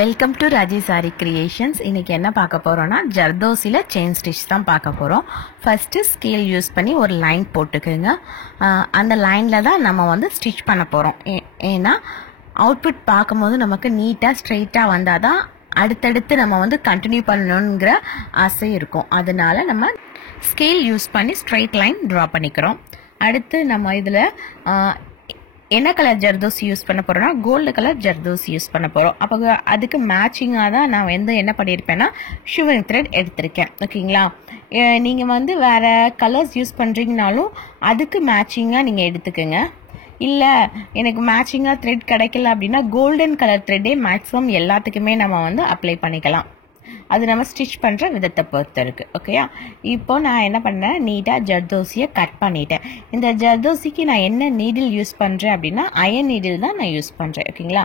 Welcome to Raji sorry creations. இன்னைக்கு என்ன பார்க்க போறோம்னா ஜர்தோசில செயின் ஸ்டிச் தான் பார்க்க போறோம். ஃபர்ஸ்ட் ஸ்கேல் யூஸ் பண்ணி ஒரு லைன் போட்டுக்கோங்க. அந்த லைன்ல தான் நம்ம வந்து ஸ்டிச் பண்ண போறோம். ஏன்னா அவுட்புட் பார்க்கும்போது நமக்கு நீட்டா ஸ்ட்ரெயிட்டா வந்தாதான் அடுத்தடுத்து நம்ம வந்து கண்டினியூ பண்ணணுங்கிற ஆசை இருக்கும். அதனால நம்ம ஸ்கேல் யூஸ் பண்ணி ஸ்ட்ரெயிட் லைன் ட்ரா பண்ணிக்கிறோம். அடுத்து நம்ம இதுல என்ன கலர் ஜர்தோசி யூஸ் பண்ண போறோம்னா கோல்டு கலர் ஜர்தோசி யூஸ் பண்ண போறோம். அப்போ அதுக்கு மேட்சிங்காக தான் நான் வந்து என்ன பண்ணியிருப்பேன்னா ஷிவரிங் த்ரெட் எடுத்திருக்கேன். ஓகேங்களா, நீங்க வந்து வேற கலர்ஸ் யூஸ் பண்றீங்கனாலும் அதுக்கு மேட்சிங்காக நீங்க எடுத்துக்கோங்க. இல்ல எனக்கு மேட்சிங்கா த்ரெட் கிடைக்கல அப்படின்னா கோல்டன் கலர் த்ரெட்டே மேக்ஸிமம் எல்லாத்துக்குமே நம்ம வந்து அப்ளை பண்ணிக்கலாம். அது நம்ம ஸ்டிச் பண்ற விதத்தை பொறுத்து இருக்கு. ஓகேயா, இப்போ நான் என்ன பண்ணேன், நீட்டா ஜர்தோசியை கட் பண்ணிட்டேன். இந்த ஜர்தோசிக்கு நான் என்ன நீடில் யூஸ் பண்றேன் அப்படின்னா அயன் நீடில் தான் நான் யூஸ் பண்றேன். ஓகேங்களா,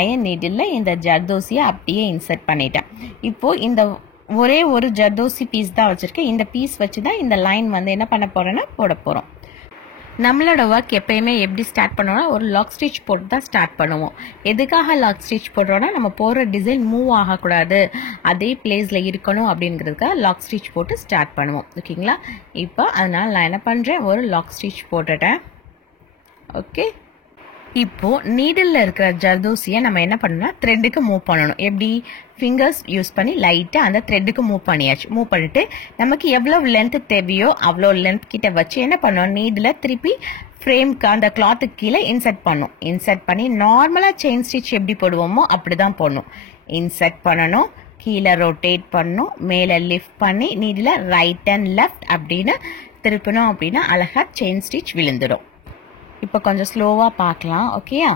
அயன் நீடில்ல இந்த ஜர்தோசியை அப்படியே இன்சர்ட் பண்ணிட்டேன். இப்போ இந்த ஒரே ஒரு ஜர்தோசி பீஸ் தான் வச்சிருக்கேன். இந்த பீஸ் வச்சுதான் இந்த லைன் வந்து என்ன பண்ண போறேன்னா போட போறோம். நம்மளோட ஒர்க் எப்பயுமே எப்படி ஸ்டார்ட் பண்ணுவோம்னா ஒரு லாக் ஸ்டிச் போட்டு தான் ஸ்டார்ட் பண்ணுவோம். எதுக்காக லாக் ஸ்டிச் போடுறோம்னா நம்ம போடுற டிசைன் மூவ் ஆகக்கூடாது, அதே பிளேஸ்ல இருக்கணும் அப்படிங்கிறதுக்காக லாக் ஸ்டிச் போட்டு ஸ்டார்ட் பண்ணுவோம். ஓகேங்களா, இப்போ அதனால நான் என்ன பண்றேன், ஒரு லாக் ஸ்டிச் போட்டுட்டேன். ஓகே, இப்போ நீடில் இருக்கிற ஜர்தோசியை நம்ம என்ன பண்ணணும்னா த்ரெட்டுக்கு மூவ் பண்ணணும். எப்படி, ஃபிங்கர்ஸ் யூஸ் பண்ணி லைட்டா அந்த த்ரெட்டுக்கு மூவ் பண்ணியாச்சு. மூவ் பண்ணிட்டு நமக்கு எவ்வளவு லென்த் தேவையோ அவ்வளோ லென்த் கிட்ட வச்சு என்ன பண்ணணும், நீடில் திருப்பி ஃப்ரேம்க்கு அந்த கிளாத்துக்கு கீழே இன்சர்ட் பண்ணணும். இன்சர்ட் பண்ணி நார்மலா செயின் ஸ்டிச் எப்படி போடுவோமோ அப்படிதான் போடணும். இன்சர்ட் பண்ணணும், கீழே ரொட்டேட் பண்ணணும், மேலே லிஃப்ட் பண்ணி நீடில் ரைட் அண்ட் லெஃப்ட் அப்படின்னு திருப்பணும். அப்படின்னா அழகா செயின் ஸ்டிச் விழுந்துடும். இப்போ கொஞ்சம் ஸ்லோவாக பார்க்கலாம். ஓகேயா,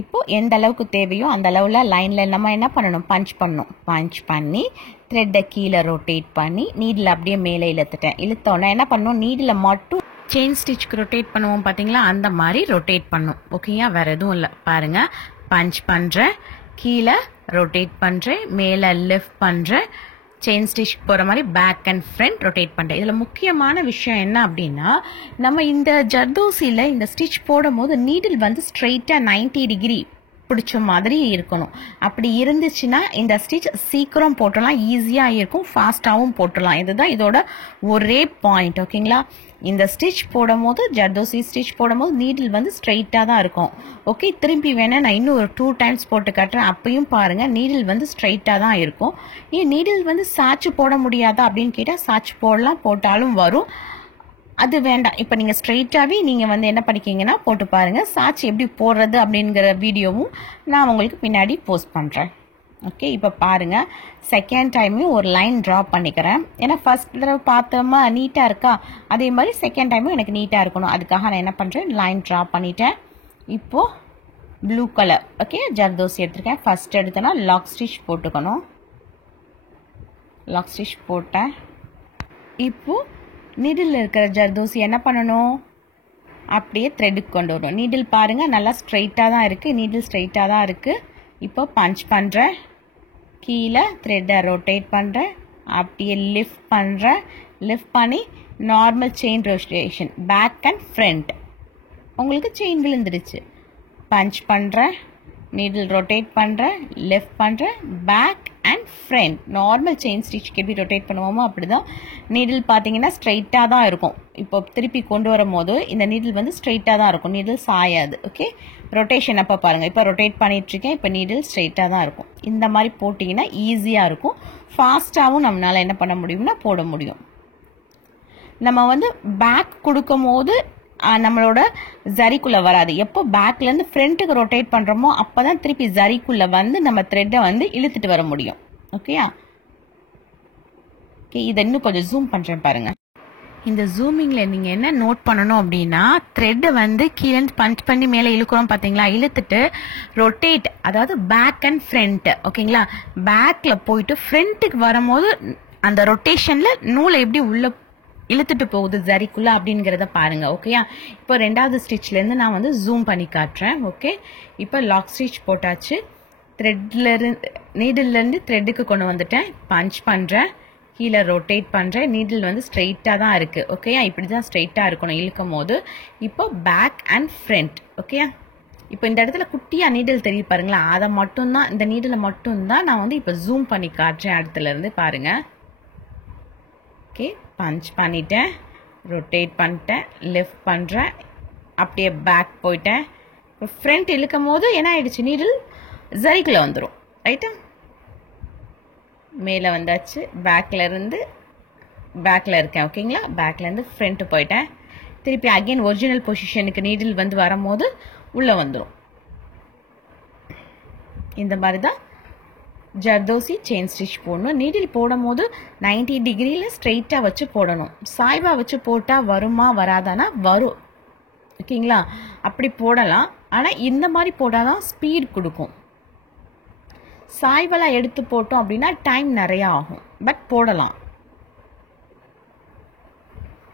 இப்போ எந்த அளவுக்கு தேவையோ அந்த அளவில் லைனில் நம்ம என்ன பண்ணணும், பஞ்ச் பண்ணணும். பஞ்ச் பண்ணி த்ரெட்டை கீழே ரொட்டேட் பண்ணி நீடில் அப்படியே மேலே இழுத்துட்டேன். இழுத்தோன்னே என்ன பண்ணணும், நீடில் மட்டும் செயின் ஸ்டிச்சுக்கு ரொட்டேட் பண்ணுவோம் பார்த்தீங்களா, அந்த மாதிரி ரொட்டேட் பண்ணும். ஓகேயா, வேற எதுவும் இல்லை. பாருங்க, பஞ்ச் பண்ணுறேன், கீழே ரொட்டேட் பண்ணுறேன், மேலே லிஃப்ட் பண்ணுறேன், செயின் ஸ்டிச் போற மாதிரி பேக் அண்ட் ஃப்ரண்ட் ரொட்டேட் பண்றேன். இதுல முக்கியமான விஷயம் என்ன அப்படின்னா நம்ம இந்த ஜர்தோசில இந்த ஸ்டிச் போடும் போது நீடில் வந்து ஸ்ட்ரெயிட்டா 90 டிகிரி பிடிச்ச மாதிரி இருக்கணும். அப்படி இருந்துச்சுன்னா இந்த ஸ்டிச் சீக்கிரம் போட்டலாம், ஈஸியா இருக்கும், ஃபாஸ்டாவும் போட்டலாம். இதுதான் இதோட ஒரே பாயிண்ட். ஓகேங்களா, இந்த ஸ்டிச் போடும் போது ஜர்தோசி ஸ்டிச் போடும் போது நீடில் வந்து ஸ்ட்ரெயிட்டா தான் இருக்கும். ஓகே, திரும்பி வேணா நான் இன்னும் ஒரு 2 டைம்ஸ் போட்டு காட்டுறேன். அப்பயும் பாருங்க நீடில் வந்து ஸ்ட்ரெயிட்டா தான் இருக்கும். ஏன் நீடில் வந்து சாச்சு போட முடியாதா அப்படின்னு கேட்டா சாச்சு போடலாம், போட்டாலும் வரும். அது வேண்டாம். இப்போ நீங்க ஸ்ட்ரெயிட்டாவே நீங்க வந்து என்ன பண்ணிக்கீங்கன்னா போட்டு பாருங்க. சாட்சி எப்படி போடுறது அப்படிங்கிற வீடியோவும் நான் உங்களுக்கு பின்னாடி போஸ்ட் பண்றேன். ஓகே, இப்போ பாருங்க, செகண்ட் டைமும் ஒரு லைன் டிரா பண்ணிக்கிறேன். ஏன்னா ஃபர்ஸ்ட் தடவை பார்த்தோமா நீட்டா இருக்கா, அதே மாதிரி செகண்ட் டைமும் எனக்கு நீட்டா இருக்கணும். அதுக்காக நான் என்ன பண்றேன், லைன் டிரா பண்ணிட்டேன். இப்போ ப்ளூ கலர் ஓகே ஜர்தோசி எடுத்திருக்கேன். ஃபர்ஸ்ட் எடுத்தோன்னா லாக் ஸ்டிச் போட்டுக்கணும். லாக் ஸ்டிச் போட்டேன். இப்போ நீடில் இருக்கிற ஜர்தோசி என்ன பண்ணணும், அப்படியே த்ரெட்டுக்கு கொண்டு வரணும். நீடில் பாருங்க நல்லா ஸ்ட்ரெயிட்டாக தான் இருக்கு, நீடில் ஸ்ட்ரெயிட்டாக தான் இருக்கு. இப்போ பஞ்ச் பண்ணுறேன், கீழே த்ரெட்டை ரொட்டேட் பண்ணுறேன், அப்படியே லிஃப்ட் பண்ணுறேன். லிஃப்ட் பண்ணி normal chain rotation back and front. உங்களுக்கு செயின் விழுந்துடுச்சு. பஞ்ச் பண்ணுறேன், நீடில் ரொட்டேட் பண்ணுறேன், லெஃப்ட் பண்ணுறேன், back and front. Normal chain ஸ்டிச்சுக்கு எப்படி ரொட்டேட் பண்ணுவோமோ அப்படிதான். நீடில் பார்த்தீங்கன்னா ஸ்ட்ரெயிட்டாக தான் இருக்கும். இப்போ திருப்பி கொண்டு வரும் போது இந்த நீடில் வந்து ஸ்ட்ரெயிட்டாக தான் இருக்கும், நீடில் சாயாது. ஓகே, ரொட்டேஷன் அப்போ பாருங்க, இப்போ ரொட்டேட் பண்ணிட்டு இருக்கேன், இப்போ நீடில் ஸ்ட்ரெயிட்டாக தான் இருக்கும். இந்த மாதிரி போட்டிங்கன்னா ஈஸியாக இருக்கும், ஃபாஸ்ட்டாகவும் நம்மளால என்ன பண்ண முடியும்னா போட முடியும். நம்ம வந்து பேக் கொடுக்கும் போது நம்மளோட ஜரிக்குள்ள வராது. எப்போ பேக்ல இருந்து ஃப்ரண்ட்டுக்கு ரொட்டேட் பண்றோமோ அப்பதான் திருப்பி ஜரிக்குள்ள வந்து நம்ம த்ரெட்டை வந்து இழுத்துட்டு வர முடியும். ஓகேயா, இதை இன்னும் கொஞ்சம் ஜூம் பண்றேன் பாருங்க. இந்த ஜூமிங்ல நீங்க என்ன நோட் பண்ணணும் அப்படின்னா த்ரெட்டை வந்து கீழே பஞ்ச் பண்ணி மேலே இழுக்கிறோம் பாத்தீங்களா, இழுத்துட்டு ரொட்டேட், அதாவது பேக் அண்ட் ஃப்ரண்ட். ஓகேங்களா, பேக்ல போயிட்டு ஃப்ரண்ட்டுக்கு வரும்போது அந்த ரொட்டேஷன்ல நூலை எப்படி உள்ள இழுத்துட்டு போகுது ஜரிக்குள்ள அப்படிங்கிறத பாருங்க. ஓகேயா, இப்போ ரெண்டாவது ஸ்டிச்ல இருந்து நான் வந்து ஜூம் பண்ணி காட்டுறேன். ஓகே, இப்போ லாக் ஸ்டிச் போட்டாச்சு. த்ரெட்ல இருந்து நீடில்ல இருந்து த்ரெட்டுக்கு கொண்டு வந்துட்டேன். பஞ்ச் பண்றேன், கீழே ரொட்டேட் பண்றேன். நீடில் வந்து ஸ்ட்ரெயிட்டா தான் இருக்கு. ஓகேயா, இப்படிதான் ஸ்ட்ரெயிட்டா இருக்கணும் இழுக்கும் போது. இப்போ பேக் அண்ட் ஃப்ரண்ட். ஓகேயா, இப்போ இந்த இடத்துல குட்டியாக நீடில் தெரியும் பாருங்களா, அதை மட்டும்தான், இந்த நீடில் மட்டும்தான் நான் வந்து இப்போ ஜூம் பண்ணி காட்டுறேன். இடத்துலேருந்து பாருங்கள். ஓகே, பஞ்ச் பண்ணிட்டேன், ரொட்டேட் பண்ணிட்டேன், லெஃப்ட் பண்ணுறேன், அப்படியே பேக் போயிட்டேன். இப்போ ஃப்ரண்ட் இழுக்கும் போது என்ன ஆயிடுச்சு, நீடில் ஜரிக்குள்ளே வந்துடும். ரைட்டா, மேலே வந்தாச்சு, பேக்கில் இருக்கேன். ஓகேங்களா, பேக்லேருந்து ஃப்ரண்ட்டு போயிட்டேன். திருப்பி அகெயின் ஒரிஜினல் பொசிஷனுக்கு நீடில் வந்து வரும்போது உள்ளே வந்துடும். இந்த மாதிரி தான் ஜர்தோசி செயின் ஸ்டிச் போடணும். நீடில் போடும் போது 90 டிகிரியில் ஸ்ட்ரெயிட்டாக வச்சு போடணும். சாய்வாக வச்சு போட்டால் வருமா வராதானா வரும். ஓகேங்களா, அப்படி போடலாம். ஆனால் இந்த மாதிரி போட்டால் தான் ஸ்பீட் கொடுக்கும். சாய்வெல்லாம் எடுத்து போட்டோம் அப்படின்னா டைம் நிறையா ஆகும். பட் போடலாம்.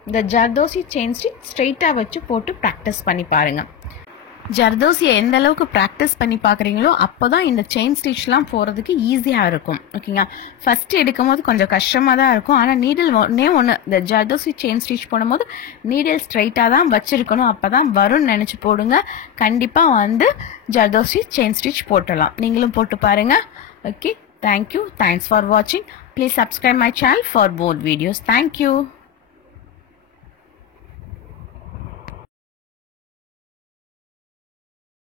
இந்த ஜர்தோசி செயின் ஸ்டிச் ஸ்ட்ரெயிட்டாக வச்சு போட்டு ப்ராக்டிஸ் பண்ணி பாருங்கள். ஜர்தோசியை எந்த அளவுக்கு ப்ராக்டிஸ் பண்ணி பார்க்குறீங்களோ அப்போ தான் இந்த செயின் ஸ்டிச்லாம் போகிறதுக்கு ஈஸியாக இருக்கும். ஓகேங்களா, ஃபஸ்ட்டு எடுக்கும் போது கொஞ்சம் கஷ்டமாக தான் இருக்கும். ஆனால் நீடில் ஒன்று இந்த ஜர்தோசி செயின் ஸ்டிச் போடும்போது நீடில் ஸ்ட்ரைட்டாக தான் வச்சுருக்கணும். அப்போ தான் வரும்னு நினச்சி போடுங்க. கண்டிப்பாக வந்து ஜர்தோசி செயின் ஸ்டிச் போட்டலாம். நீங்களும் போட்டு பாருங்கள். Okay, thank you. தேங்க்ஸ் ஃபார் வாட்சிங். Please subscribe my channel for more videos. Thank you.